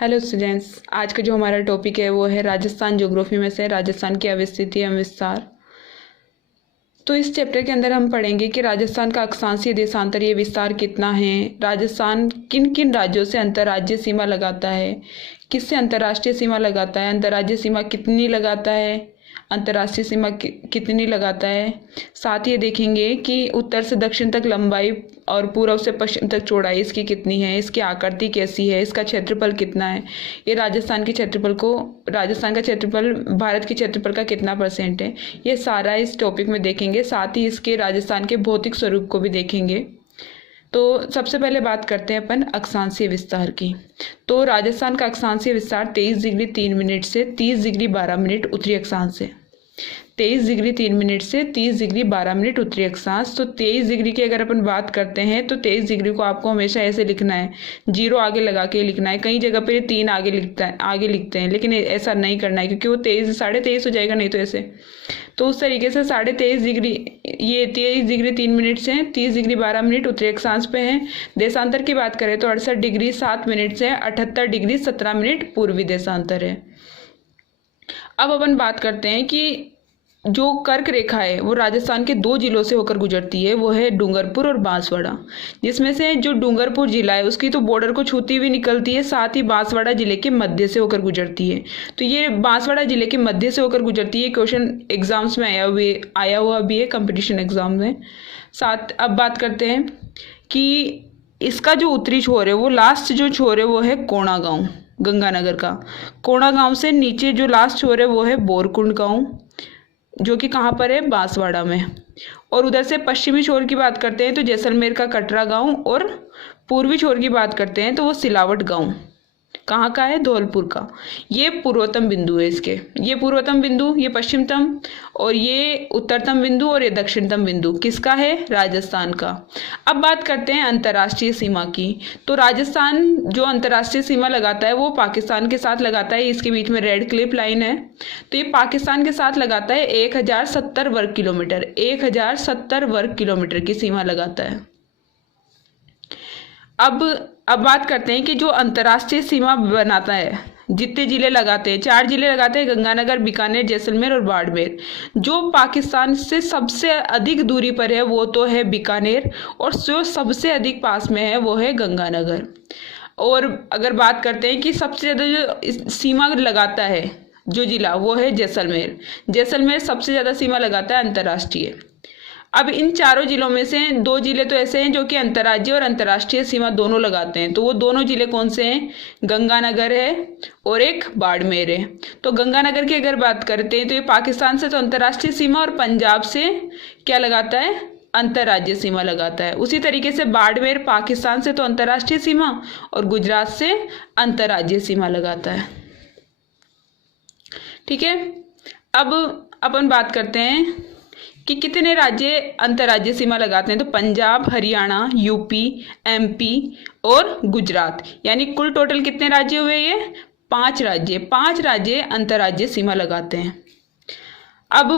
Hello students, आज का जो हमारा टॉपिक है वो है राजस्थान ज्योग्राफी में से राजस्थान की अवस्थिति एवं विस्तार। तो इस चैप्टर के अंदर हम पढ़ेंगे कि राजस्थान का अक्षांशीय देशांतरीय विस्तार कितना है, राजस्थान किन किन राज्यों से अंतर्राज्यीय सीमा लगाता है, किससे अंतर्राष्ट्रीय सीमा लगाता है, अंतर्राज्यीय सीमा कितनी लगाता है, अंतर्राष्ट्रीय सीमा कितनी लगाता है। साथ ही ये देखेंगे कि उत्तर से दक्षिण तक लंबाई और पूर्व से पश्चिम तक चौड़ाई इसकी कितनी है, इसकी आकृति कैसी है, इसका क्षेत्रफल कितना है, ये राजस्थान का क्षेत्रफल भारत के क्षेत्रफल का कितना % है, ये सारा इस टॉपिक में देखेंगे। साथ ही इसके राजस्थान के भौतिक स्वरूप को भी देखेंगे। तो सबसे पहले बात करते हैं अपन अक्षांशीय विस्तार की। तो राजस्थान का अक्षांशीय विस्तार 23 डिग्री 3 मिनट से 30 डिग्री 12 मिनट उत्तरी अक्षांश है। 23 डिग्री 3 मिनट से 30 डिग्री 12 मिनट उत्तरी अक्षांश। तो 23 डिग्री की अगर अपन बात करते हैं तो 23 डिग्री को आपको हमेशा ऐसे लिखना है, 0 आगे लगा के लिखना है। कई जगह पर 3 आगे लिखते हैं, लेकिन ऐसा नहीं करना है क्योंकि वो 23 हो जाएगा नहीं तो ऐसे। तो उस तरीके से 23.5 डिग्री, ये 23 डिग्री 3 मिनट से 30 डिग्री 12 मिनट उत्तरी अक्षांश पे है। देशांतर की बात करें तो 68 डिग्री 7 मिनट से 78 डिग्री 17 मिनट पूर्वी देशांतर है। अब अपन बात करते हैं कि जो कर्क रेखा है वो राजस्थान के 2 जिलों से होकर गुजरती है, वो है डूंगरपुर और बांसवाड़ा। जिसमें से जो डूंगरपुर जिला है उसकी तो बॉर्डर को छूती हुई निकलती है, साथ ही बांसवाड़ा जिले के मध्य से होकर गुजरती है। तो ये बांसवाड़ा जिले के मध्य से होकर गुजरती है। क्वेश्चन एग्जाम्स में आया हुआ भी है, कंपटीशन एग्जाम में। साथ अब बात करते हैं कि इसका जो उत्तरी छोर है, वो लास्ट जो छोर है वो है कोणा गाँव, गंगानगर का। कोणा गाँव से नीचे जो लास्ट छोर है वो है बोरकुंड गाँव, जो कि कहाँ पर है, बांसवाड़ा में। और उधर से पश्चिमी छोर की बात करते हैं तो जैसलमेर का कटरा गांव, और पूर्वी छोर की बात करते हैं तो वो सिलावट गांव। कहाँ का है, धौलपुर का। ये पूर्वतम बिंदु है इसके, ये पूर्वतम बिंदु, ये पश्चिमतम, और ये उत्तरतम बिंदु, और ये दक्षिणतम बिंदु किसका है, राजस्थान का। अब बात करते हैं अंतर्राष्ट्रीय सीमा की। तो राजस्थान जो अंतर्राष्ट्रीय सीमा लगाता है वो पाकिस्तान के साथ लगाता है। इसके बीच में रेड क्लिप लाइन है, तो ये पाकिस्तान के साथ लगाता है 1070 वर्ग किलोमीटर, 1070 वर्ग किलोमीटर की सीमा लगाता है। अब बात करते हैं कि जो अंतर्राष्ट्रीय सीमा बनाता है, जितने जिले लगाते हैं, 4 जिले लगाते हैं, गंगानगर, बीकानेर, जैसलमेर और बाड़मेर। जो पाकिस्तान से सबसे अधिक दूरी पर है वो तो है बीकानेर, और जो सबसे अधिक पास में है वो है गंगानगर। और अगर बात करते हैं कि सबसे ज़्यादा जो सीमा लगाता है जो जिला, वो है जैसलमेर। जैसलमेर सबसे ज़्यादा सीमा लगाता है अंतर्राष्ट्रीय। अब इन चारों जिलों में से 2 जिले तो ऐसे हैं जो कि अंतर्राज्यीय और अंतर्राष्ट्रीय सीमा दोनों लगाते हैं। तो वो दोनों जिले कौन से हैं, गंगानगर है और एक बाड़मेर है। तो गंगानगर की अगर बात करते हैं तो ये पाकिस्तान से तो अंतर्राष्ट्रीय सीमा, और पंजाब से क्या लगाता है, अंतर्राज्यीय सीमा लगाता है। उसी तरीके से बाड़मेर पाकिस्तान से तो अंतर्राष्ट्रीय सीमा और गुजरात से अंतर्राज्यीय सीमा लगाता है। ठीक है। अब अपन बात करते हैं कि कितने राज्य अंतर्राज्यीय सीमा लगाते हैं। तो पंजाब, हरियाणा, यूपी, एमपी और गुजरात, यानी कुल टोटल कितने राज्य हुए, ये 5 राज्य अंतर्राज्यीय सीमा लगाते हैं। अब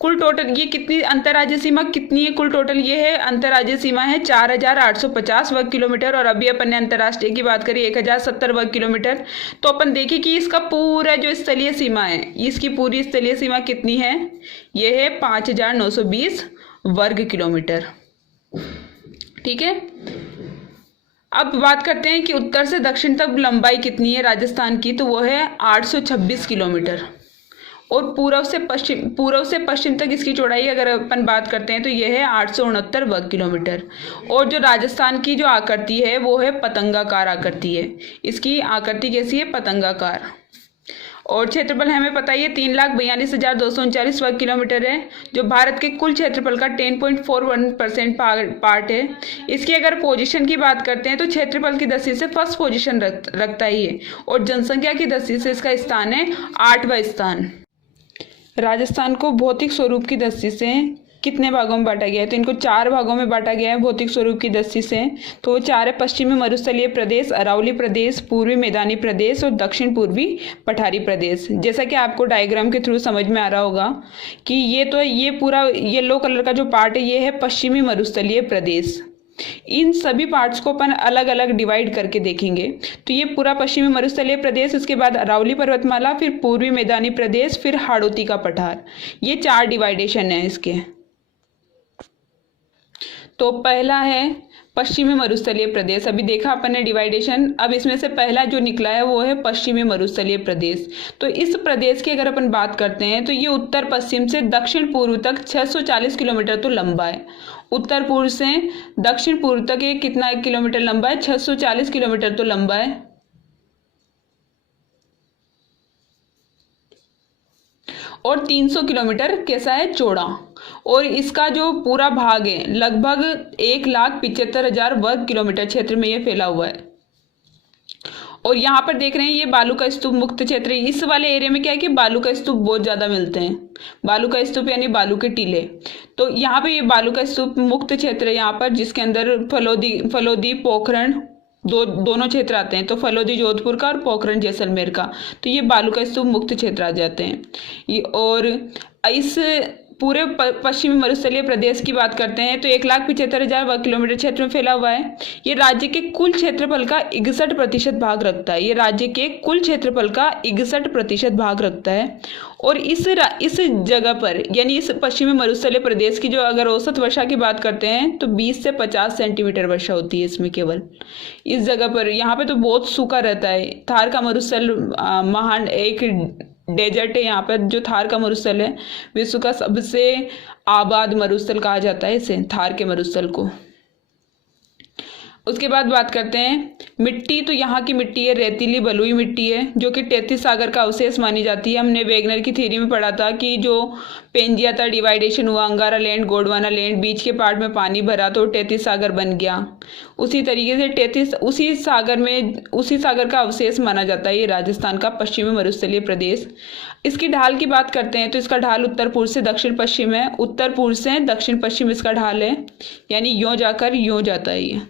कुल टोटल ये कितनी अंतर्राज्यीय सीमा कितनी है, कुल टोटल ये है, अंतर्राज्यीय सीमा है 4850 वर्ग किलोमीटर, और अभी अपन ने अंतर्राष्ट्रीय की बात करी 1070 वर्ग किलोमीटर। तो अपन देखिए कि इसका पूरा जो स्थलीय सीमा है, इसकी पूरी स्थलीय सीमा कितनी है, ये है 5920 वर्ग किलोमीटर। ठीक है। अब बात करते हैं कि उत्तर से दक्षिण तक लंबाई कितनी है राजस्थान की, तो वो है 826 किलोमीटर, और पूर्व से पश्चिम तक इसकी चौड़ाई अगर अपन बात करते हैं तो यह है 869 वर्ग किलोमीटर। और जो राजस्थान की जो आकृति है वो है पतंगाकार आकृति है। इसकी आकृति कैसी है, पतंगाकार। और क्षेत्रफल हमें पता ही है 3,42,239 वर्ग किलोमीटर है, जो भारत के कुल क्षेत्रफल का 10.41% पार्ट है। इसकी अगर पोजीशन की बात करते हैं तो क्षेत्रफल की दृष्टि से फर्स्ट पोजीशन रखता ही है, और जनसंख्या की दृष्टि से इसका स्थान है 8वां स्थान। राजस्थान को भौतिक स्वरूप की दृष्टि से कितने भागों में बांटा गया है, तो इनको 4 भागों में बांटा गया है भौतिक स्वरूप की दृष्टि से। तो वो 4 है, पश्चिमी मरुस्थलीय प्रदेश, अरावली प्रदेश, पूर्वी मैदानी प्रदेश और दक्षिण पूर्वी पठारी प्रदेश। जैसा कि आपको डायग्राम के थ्रू समझ में आ रहा होगा कि ये पूरा येलो कलर का जो पार्ट है ये है पश्चिमी मरुस्थलीय प्रदेश। इन सभी पार्ट्स को अपन अलग अलग डिवाइड करके देखेंगे। तो ये पूरा पश्चिमी मरुस्थलीय प्रदेश, उसके बाद अरावली पर्वतमाला, फिर पूर्वी मैदानी प्रदेश, फिर हाड़ौती का पठार, ये 4 डिवाइडेशन है इसके। तो पहला है पश्चिमी मरुस्थलीय प्रदेश, अभी देखा अपन ने डिवाइडेशन। अब इसमें से पहला जो निकला है वो है पश्चिमी मरुस्थलीय प्रदेश। तो इस प्रदेश की अगर अपन बात करते हैं तो ये उत्तर पश्चिम से दक्षिण पूर्व तक 640 किलोमीटर तो लंबा है। उत्तर पूर्व से दक्षिण पूर्व तक ये कितना किलोमीटर लंबा है? 640 किलोमीटर तो लंबा है। और 300 किलोमीटर कैसा है? चौड़ा। और इसका जो पूरा भाग है लगभग 1,75,000 वर्ग किलोमीटर क्षेत्र में ये फैला हुआ है। और यहाँ पर देख रहे हैं ये बालू का स्तूप मुक्त क्षेत्र है। इस वाले एरिया में क्या है कि बालू का स्तूप बहुत ज़्यादा मिलते हैं। बालू का स्तूप यानी बालू के टीले। तो यहाँ पे ये बालू का स्तूप मुक्त क्षेत्र है यहाँ पर, जिसके अंदर फलोदी पोखरण दोनों क्षेत्र आते हैं। तो फलोदी जोधपुर का और पोखरण जैसलमेर का, तो ये बालू का स्तूप मुक्त क्षेत्र आ जाते हैं। और इस पूरे पश्चिमी मरुस्थलीय प्रदेश की बात करते हैं तो 1,75,000 वर्ग किलोमीटर क्षेत्र में फैला हुआ है। ये राज्य के कुल क्षेत्रफल का 61% भाग रखता है। ये राज्य के कुल क्षेत्रफल का 61% भाग रखता है। और इस जगह पर यानी इस पश्चिमी मरुस्थलीय प्रदेश की जो अगर औसत वर्षा की बात करते हैं तो 20 से 50 सेंटीमीटर वर्षा होती है इसमें केवल इस जगह पर। यहाँ पे तो बहुत सूखा रहता है। थार का मरुस्थल महान एक डेजर्ट है यहाँ पर। जो थार का मरुस्थल है विश्व का सबसे आबाद मरुस्थल कहा जाता है इसे, थार के मरुस्थल को। उसके बाद बात करते हैं मिट्टी। तो यहाँ की मिट्टी है रेतीली बलुई मिट्टी है, जो कि 33 सागर का अवशेष मानी जाती है। हमने वेगनर की थ्योरी में पढ़ा था कि जो पेंजिया था, डिवाइडेशन हुआ, अंगारा लैंड, गोंडवाना लैंड, बीच के पार्ट में पानी भरा तो 33 सागर बन गया। उसी तरीके से 33 उसी सागर का अवशेष माना जाता है ये राजस्थान का पश्चिमी मरुस्थलीय प्रदेश। इसकी ढाल की बात करते हैं तो इसका ढाल उत्तर पूर्व से दक्षिण पश्चिम है। उत्तर पूर्व से दक्षिण पश्चिम इसका ढाल है, यानी यों जाकर यों जाता है ये।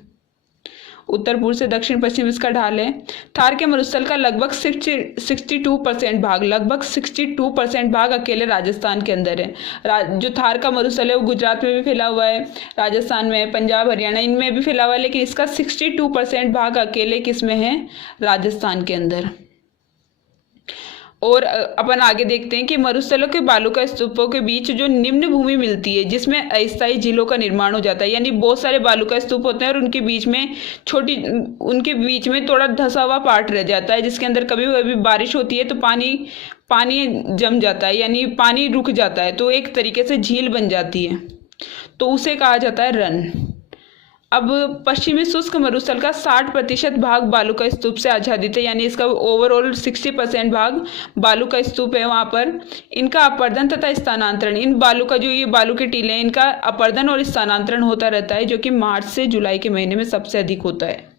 उत्तर पूर्व से दक्षिण पश्चिम इसका ढाल है। थार के मरुस्थल का लगभग 62% भाग अकेले राजस्थान के अंदर है। जो थार का मरुस्थल है वो गुजरात में भी फैला हुआ है, राजस्थान में, पंजाब, हरियाणा इनमें भी फैला हुआ है, लेकिन इसका 62% भाग अकेले किसमें है? राजस्थान के अंदर। और अपन आगे देखते हैं कि मरुस्थलों के बालू का स्तूपों के बीच जो निम्न भूमि मिलती है जिसमें अस्थायी झीलों का निर्माण हो जाता है। यानी बहुत सारे बालू का स्तूप होते हैं और उनके बीच में थोड़ा धंसा हुआ पार्ट रह जाता है, जिसके अंदर कभी कभी बारिश होती है तो पानी जम जाता है, यानी पानी रुक जाता है, तो एक तरीके से झील बन जाती है, तो उसे कहा जाता है रन। अब पश्चिमी शुष्क मरुस्थल का 60% भाग बालू का स्तूप से आच्छादित है, यानी इसका ओवरऑल 60% भाग बालू का स्तूप है वहाँ पर। इनका अपर्दन तथा स्थानांतरण, इन बालू का जो ये बालू के टीले हैं इनका अपर्दन और स्थानांतरण होता रहता है, जो कि मार्च से जुलाई के महीने में सबसे अधिक होता है।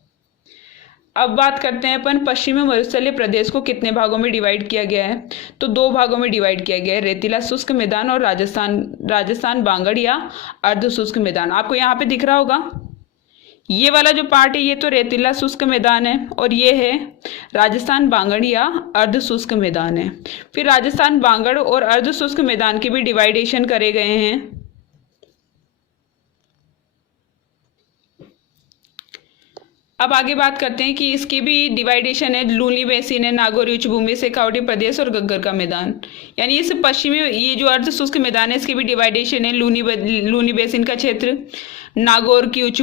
अब बात करते हैं अपन पश्चिमी मरुस्थलीय प्रदेश को कितने भागों में डिवाइड किया गया है। तो 2 भागों में डिवाइड किया गया है, रेतीला शुष्क मैदान और राजस्थान बांगड़ या अर्ध शुष्क मैदान। आपको यहाँ पे दिख रहा होगा ये वाला जो पार्ट है ये तो रेतीला शुष्क मैदान है, और ये है राजस्थान बांगड़ या अर्ध शुष्क मैदान है। फिर राजस्थान बांगड़ और अर्ध शुष्क मैदान के भी डिवाइडेशन करे गए हैं। अब आगे बात करते हैं कि इसकी भी डिवाइडेशन है। लूनी बेसिन है, नागौरी उच्च भूमि, शेखावटी प्रदेश और घग्गर का मैदान। यानी इस पश्चिमी ये जो अर्ध शुष्क मैदान है इसकी भी डिवाइडेशन है। लूनी बेसिन का क्षेत्र, नागौरी उच्च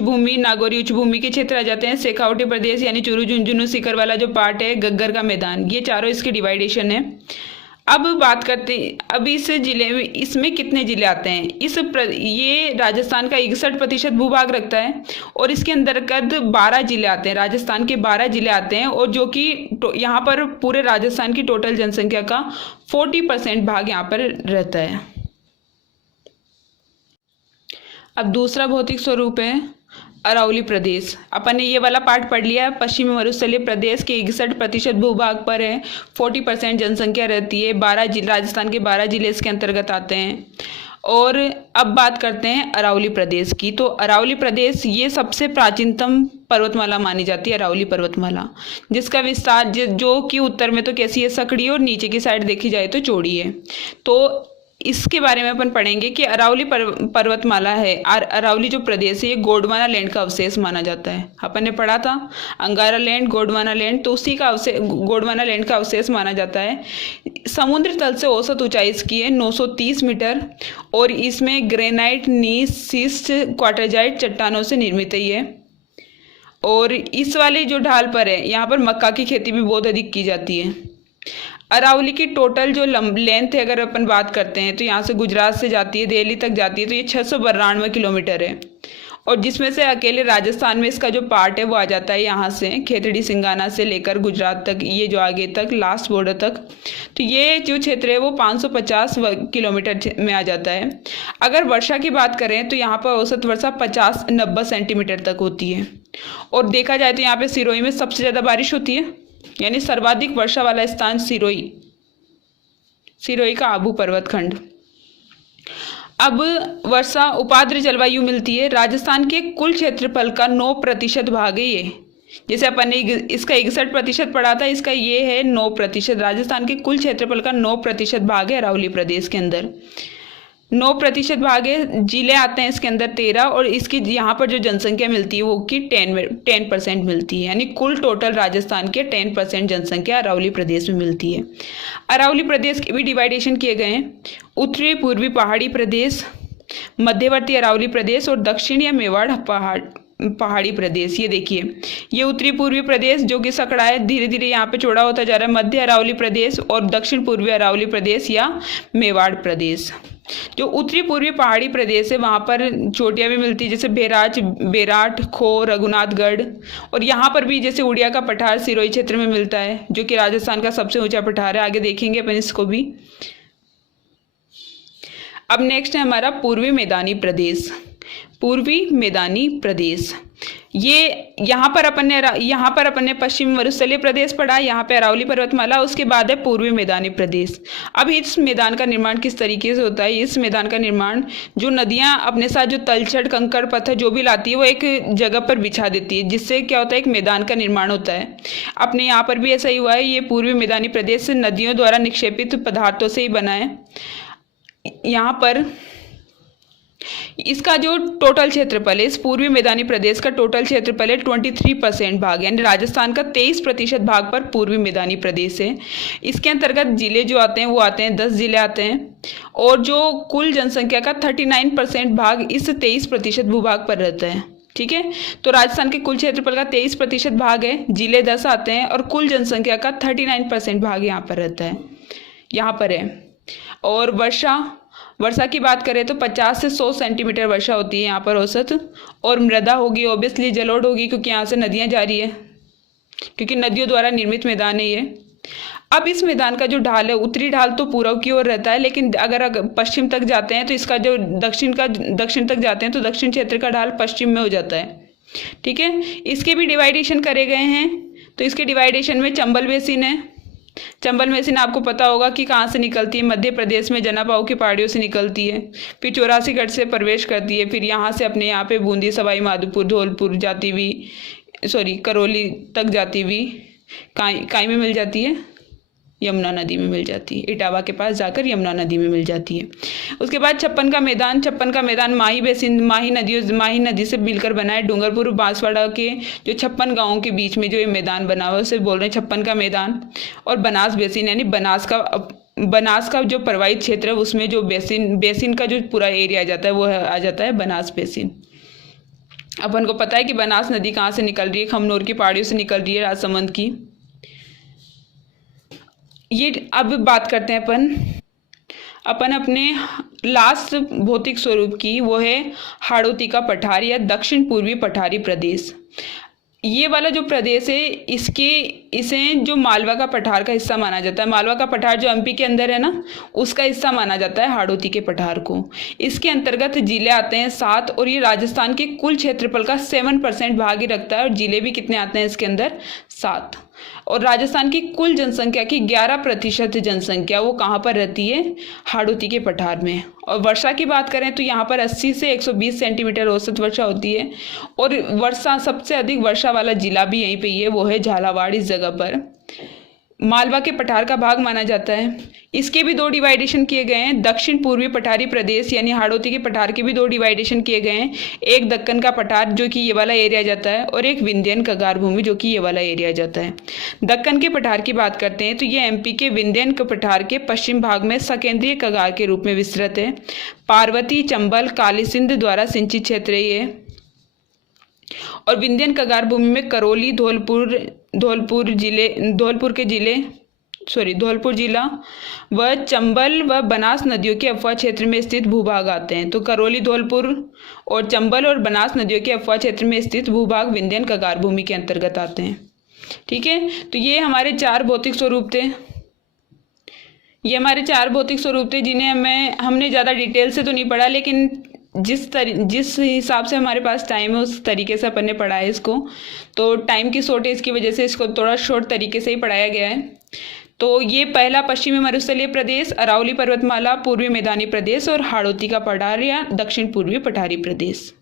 भूमि के क्षेत्र आ जाते हैं, शेखावटी प्रदेश यानी चुरू झुंझुनू सीकर वाला जो पार्ट है, घग्गर का मैदान, ये चारों इसकी डिवाइडेशन है। अब बात करते हैं अब इस जिले में, इसमें कितने जिले आते हैं। ये राजस्थान का 61% भूभाग रखता है और इसके अंतर्गत 12 जिले आते हैं, राजस्थान के 12 जिले आते हैं, और जो कि यहाँ पर पूरे राजस्थान की टोटल जनसंख्या का 40% भाग यहाँ पर रहता है। अब दूसरा भौतिक स्वरूप है अरावली प्रदेश। अपन ने ये वाला पार्ट पढ़ लिया है। पश्चिमी मरुस्थलीय प्रदेश के 61% भूभाग पर है, 40% जनसंख्या रहती है, राजस्थान के 12 जिले इसके अंतर्गत आते हैं। और अब बात करते हैं अरावली प्रदेश की। तो अरावली प्रदेश ये सबसे प्राचीनतम पर्वतमाला मानी जाती है, अरावली पर्वतमाला, जिसका विस्तार जो कि उत्तर में तो कैसी है, सकड़ी, और नीचे की साइड देखी जाए तो चौड़ी है। तो इसके बारे में अपन पढ़ेंगे कि अरावली पर्वतमाला है, अरावली जो प्रदेश है ये गोंडवाना लैंड का अवशेष माना जाता है। अपन ने पढ़ा था अंगारा लैंड, गोंडवाना लैंड, तो उसी का अवशेष गोंडवाना लैंड का अवशेष माना जाता है। समुद्र तल से औसत ऊंचाई इसकी है 930 मीटर और इसमें ग्रेनाइट, नीस, शिस्ट, क्वार्टरजाइट चट्टानों से निर्मित है ये। और इस वाले जो ढाल पर है यहाँ पर मक्का की खेती भी बहुत अधिक की जाती है। अरावली की टोटल जो लेंथ है अगर अपन बात करते हैं तो यहाँ से गुजरात से जाती है, दिल्ली तक जाती है, तो ये 692 किलोमीटर है। और जिसमें से अकेले राजस्थान में इसका जो पार्ट है वो आ जाता है यहाँ से खेतड़ी सिंगाना से लेकर गुजरात तक, ये जो आगे तक लास्ट बॉर्डर तक, तो ये जो क्षेत्र है वो 550 किलोमीटर में आ जाता है। अगर वर्षा की बात करें तो यहाँ पर औसत वर्षा 50-90 सेंटीमीटर तक होती है। और देखा जाए तो यहाँ पे सिरोही में सबसे ज़्यादा बारिश होती है, यानी सर्वाधिक वर्षा वाला स्थान सिरोही का आबू पर्वत खंड। अब वर्षा उपाद्र जलवायु मिलती है। राजस्थान के कुल क्षेत्रफल का 9% भाग है ये। जैसे अपन ने इसका 61% पढ़ा था, इसका ये है 9%। राजस्थान के कुल क्षेत्रफल का 9% भाग है अरावली प्रदेश के अंदर। 9% भाग है। जिले आते हैं इसके अंदर 13 और इसकी यहाँ पर जो जनसंख्या मिलती है वो की 10% मिलती है, यानी कुल टोटल राजस्थान के 10% जनसंख्या अरावली प्रदेश में मिलती है। अरावली प्रदेश के भी डिवाइडेशन किए गए हैं, उत्तरी पूर्वी पहाड़ी प्रदेश, मध्यवर्ती अरावली प्रदेश और दक्षिण या मेवाड़ पहाड़ी प्रदेश। ये देखिए ये उत्तरी पूर्वी प्रदेश जो कि सकड़ा है, धीरे धीरे यहाँ पे चौड़ा होता जा रहा है, मध्य अरावली प्रदेश और दक्षिण पूर्वी अरावली प्रदेश या मेवाड़ प्रदेश। जो उत्तरी पूर्वी पहाड़ी प्रदेश है वहाँ पर चोटियाँ भी मिलती है, जैसे बेराट, खो, रघुनाथगढ़। और यहाँ पर भी जैसे उड़िया का पठार सिरोही क्षेत्र में मिलता है जो कि राजस्थान का सबसे ऊंचा पठार है। आगे देखेंगे अपन इसको भी। अब नेक्स्ट है हमारा पूर्वी मैदानी प्रदेश। पूर्वी मैदानी प्रदेश ये यहाँ पर अपन ने पश्चिमी मरुस्थलीय प्रदेश पढ़ा, यहाँ पे अरावली पर्वतमाला, उसके बाद है पूर्वी मैदानी प्रदेश। अब इस मैदान का निर्माण किस तरीके से होता है? इस मैदान का निर्माण जो नदियाँ अपने साथ जो तलछट, कंकड़, पत्थर जो भी लाती है वो एक जगह पर बिछा देती है, जिससे क्या होता है एक मैदान का निर्माण होता है। अपने यहाँ पर भी ऐसा ही हुआ है। ये पूर्वी मैदानी प्रदेश नदियों द्वारा निक्षेपित पदार्थों से ही बना है। यहाँ पर इसका जो टोटल क्षेत्रफल है, इस पूर्वी मैदानी प्रदेश का टोटल क्षेत्रफल है 23% भाग, यानी राजस्थान का 23% भाग पर पूर्वी मैदानी प्रदेश है। इसके अंतर्गत जिले जो आते हैं वो आते हैं 10 जिले आते हैं और जो कुल जनसंख्या का 39% भाग इस 23% भूभाग पर रहता है। ठीक है, तो राजस्थान के कुल क्षेत्रफल का 23% भाग है, जिले 10 आते हैं और कुल जनसंख्या का 39% भाग यहाँ पर रहता है, यहाँ पर है। और वर्षा की बात करें तो 50 से 100 सेंटीमीटर वर्षा होती है यहाँ पर औसत। और मृदा होगी, ऑब्वियसली जलोढ़ होगी, क्योंकि यहाँ से नदियाँ जा रही है, क्योंकि नदियों द्वारा निर्मित मैदान है ये। अब इस मैदान का जो ढाल है, उत्तरी ढाल तो पूर्व की ओर रहता है, लेकिन अगर पश्चिम तक जाते हैं तो इसका जो दक्षिण तक जाते हैं तो दक्षिण क्षेत्र का ढाल पश्चिम में हो जाता है। ठीक है, इसके भी डिवाइडेशन करे गए हैं। तो इसके डिवाइडेशन में चंबल बेसिन है। चंबल बेसिन आपको पता होगा कि कहाँ से निकलती है, मध्य प्रदेश में जनापाऊ की पहाड़ियों से निकलती है, फिर 84 से प्रवेश करती है, फिर यहाँ से अपने यहाँ पे बूंदी, सवाई माधोपुर, धौलपुर जाती हुई, करौली तक जाती हुई काई में मिल जाती है, यमुना नदी में मिल जाती है। इटावा के पास जाकर यमुना नदी में मिल जाती है। उसके बाद छप्पन का मैदान माही बेसिन, माही नदी से मिलकर बना है। डूंगरपुर बांसवाड़ा के जो 56 गांवों के बीच में जो ये मैदान बना हुआ है उसे बोल रहे हैं छप्पन का मैदान। और बनास बेसिन, यानी बनास का जो प्रवाहित क्षेत्र है उसमें जो बेसिन का जो पूरा एरिया आ जाता है वो आ जाता है बनास बेसिन। अपन को पता है कि बनास नदी कहाँ से निकल रही है, खमनोर की पहाड़ियों से निकल रही है, राजसमंद की। ये अब बात करते हैं अपन अपने लास्ट भौतिक स्वरूप की, वो है हाड़ौती का पठार या दक्षिण पूर्वी पठारी प्रदेश। ये वाला जो प्रदेश है इसे जो मालवा का पठार का हिस्सा माना जाता है। मालवा का पठार जो एमपी के अंदर है ना, उसका हिस्सा माना जाता है हाड़ौती के पठार को। इसके अंतर्गत जिले आते हैं 7 और ये राजस्थान के कुल क्षेत्रफल का 7% भाग ही रखता है। और जिले भी कितने आते हैं इसके अंदर? 7। और राजस्थान की कुल जनसंख्या की 11% जनसंख्या वो कहाँ पर रहती है? हाड़ौती के पठार में। और वर्षा की बात करें तो यहाँ पर 80 से 120 सेंटीमीटर औसत वर्षा होती है। और वर्षा सबसे अधिक वर्षा वाला जिला भी यहीं पे ही है, वो है झालावाड़। इस जगह पर मालवा के पठार का भाग माना जाता है। इसके भी दो डिवाइडेशन किए गए हैं, दक्षिण पूर्वी पठारी प्रदेश यानी हाड़ौती के पठार के भी दो डिवाइडेशन किए गए हैं, एक दक्कन का पठार जो कि ये वाला एरिया जाता है और एक विंध्यन कगार भूमि जो कि ये वाला एरिया जाता है। दक्कन के पठार की बात करते हैं तो ये एमपी के विंध्यन पठार के पश्चिम भाग में सकेंद्रीय कगार के रूप में विस्तृत है। पार्वती, चंबल, काली सिंध द्वारा सिंचित क्षेत्र है ये। और विंध्यन कगार भूमि में करौली, धौलपुर जिला व चंबल व बनास नदियों के अफवाह क्षेत्र में स्थित भूभाग आते हैं। तो करौली, धौलपुर और चंबल और बनास नदियों के अफवाह क्षेत्र में स्थित भूभाग विंध्यन कगार भूमि के अंतर्गत आते हैं। ठीक है, तो ये हमारे चार भौतिक स्वरूप थे। जिन्हें हमने ज़्यादा डिटेल से तो नहीं पढ़ा, लेकिन जिस हिसाब से हमारे पास टाइम है उस तरीके से अपन ने पढ़ा है इसको। तो टाइम की शॉर्टेज की वजह से इसको थोड़ा शॉर्ट तरीके से ही पढ़ाया गया है। तो ये पहला पश्चिमी मरुस्थलीय प्रदेश, अरावली पर्वतमाला, पूर्वी मैदानी प्रदेश और हाड़ौती का पठार या दक्षिण पूर्वी पठारी प्रदेश।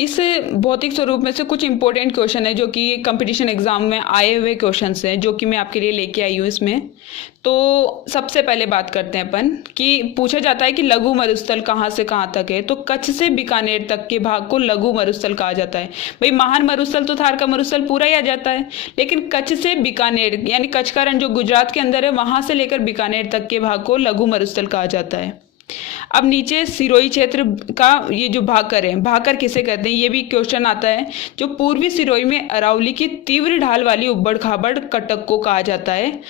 इस भौतिक स्वरूप में से कुछ इंपॉर्टेंट क्वेश्चन है जो कि कंपटीशन एग्जाम में आए हुए क्वेश्चंस हैं, जो कि मैं आपके लिए लेके आई हूँ इसमें। तो सबसे पहले बात करते हैं अपन कि पूछा जाता है कि लघु मरुस्थल कहाँ से कहाँ तक है। तो कच्छ से बीकानेर तक के भाग को लघु मरुस्थल कहा जाता है। भाई महान मरुस्थल तो थार का मरुस्थल पूरा ही आ जाता है, लेकिन कच्छ से बीकानेर यानी कच्छ का रण जो गुजरात के अंदर है वहाँ से लेकर बीकानेर तक के भाग को लघु मरुस्थल कहा जाता है। अब नीचे सिरोही क्षेत्र का ये जो भाकर है, भाकर किसे कहते हैं ये भी क्वेश्चन आता है। जो पूर्वी सिरोही में अरावली की तीव्र ढाल वाली उबड़ खाबड़ कटक को कहा जाता है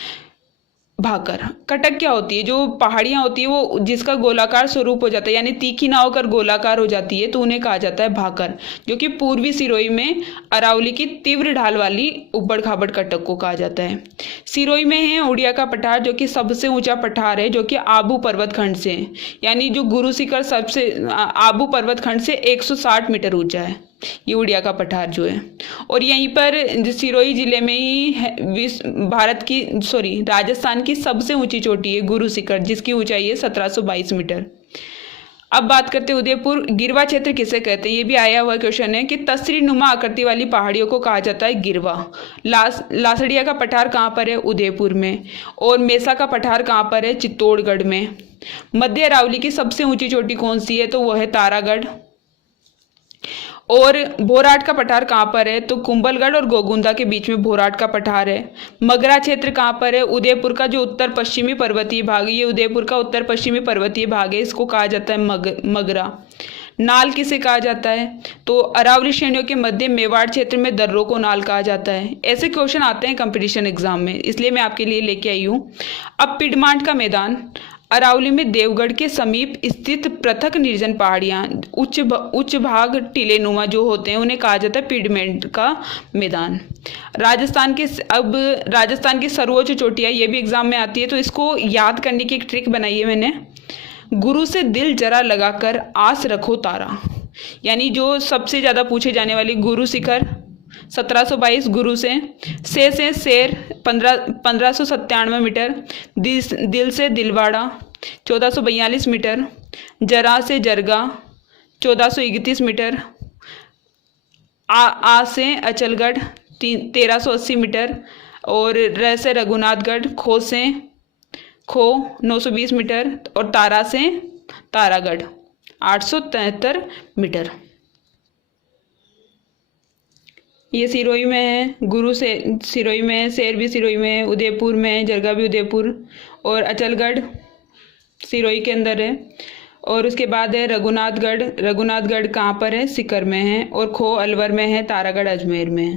भाकर। कटक क्या होती है? जो पहाड़ियाँ होती है वो जिसका गोलाकार स्वरूप हो जाता है, यानी तीखी ना होकर गोलाकार हो जाती है, तो उन्हें कहा जाता है भाकर। जो कि पूर्वी सिरोही में अरावली की तीव्र ढाल वाली उबड़ खाबड़ कटक को कहा जाता है। सिरोही में है उड़िया का पठार जो कि सबसे ऊंचा पठार है, जो कि आबू पर्वत खंड से है, यानी जो गुरु शिखर सबसे आबू पर्वत खंड से 160 मीटर ऊंचा है ये उड़िया का पठार जो है। और यहीं पर सिरोही जिले में ही राजस्थान की सबसे ऊंची चोटी है गुरु शिखर, जिसकी ऊंचाई है 1722 मीटर। अब बात करते हैं उदयपुर। गिरवा क्षेत्र किसे कहते हैं ये भी आया हुआ क्वेश्चन है कि तसरी नुमा आकृति वाली पहाड़ियों को कहा जाता है गिरवा। लासड़िया का पठार कहाँ पर है? उदयपुर में। और मेसा का पठार कहाँ पर है? चित्तौड़गढ़ में। मध्य अरावली की सबसे ऊंची चोटी कौन सी है? तो वह है तारागढ़। और भोराट का पठार कहाँ पर है? तो कुंभलगढ़ और गोगुंदा के बीच में भोराट का पठार है। मगरा क्षेत्र कहाँ पर है? उदयपुर का जो उत्तर पश्चिमी पर्वतीय भाग है, ये उदयपुर का उत्तर पश्चिमी पर्वतीय भाग है, इसको कहा जाता है मगरा। नाल किसे कहा जाता है? तो अरावली श्रेणियों के मध्य मेवाड़ क्षेत्र में दर्रों को नाल कहा जाता है। ऐसे क्वेश्चन आते हैं कंपटीशन एग्जाम में, इसलिए मैं आपके लिए लेके आई हूँ। अब पिडमांट का मैदान। अरावली में देवगढ़ के समीप स्थित पृथक निर्जन पहाड़ियाँ, उच्च भाग टीले नुमा जो होते हैं उन्हें कहा जाता है पिडमेंट का मैदान। राजस्थान की सर्वोच्च चोटियाँ ये भी एग्जाम में आती है, तो इसको याद करने की एक ट्रिक बनाई है मैंने। गुरु से दिल जरा लगाकर आस रखो तारा, यानी जो सबसे ज़्यादा पूछे जाने वाली गुरु शिखर 1722 गुरु से शेर 1597 मीटर, दिल से दिलवाड़ा 1442 मीटर, जरा से जरगा 1431 मीटर, आ से अचलगढ़ 1380 मीटर, और र से रघुनाथगढ़, खो 920 मीटर, और तारा से तारागढ़ 873 मीटर। ये सिरोही में है, गुरु से सिरोही में है, शेर भी सिरोही में है, उदयपुर में है, जरगा भी उदयपुर, और अचलगढ़ सिरोही के अंदर है। और उसके बाद है रघुनाथगढ़ कहाँ पर है? सीकर में है, और खो अलवर में है, तारागढ़ अजमेर में है।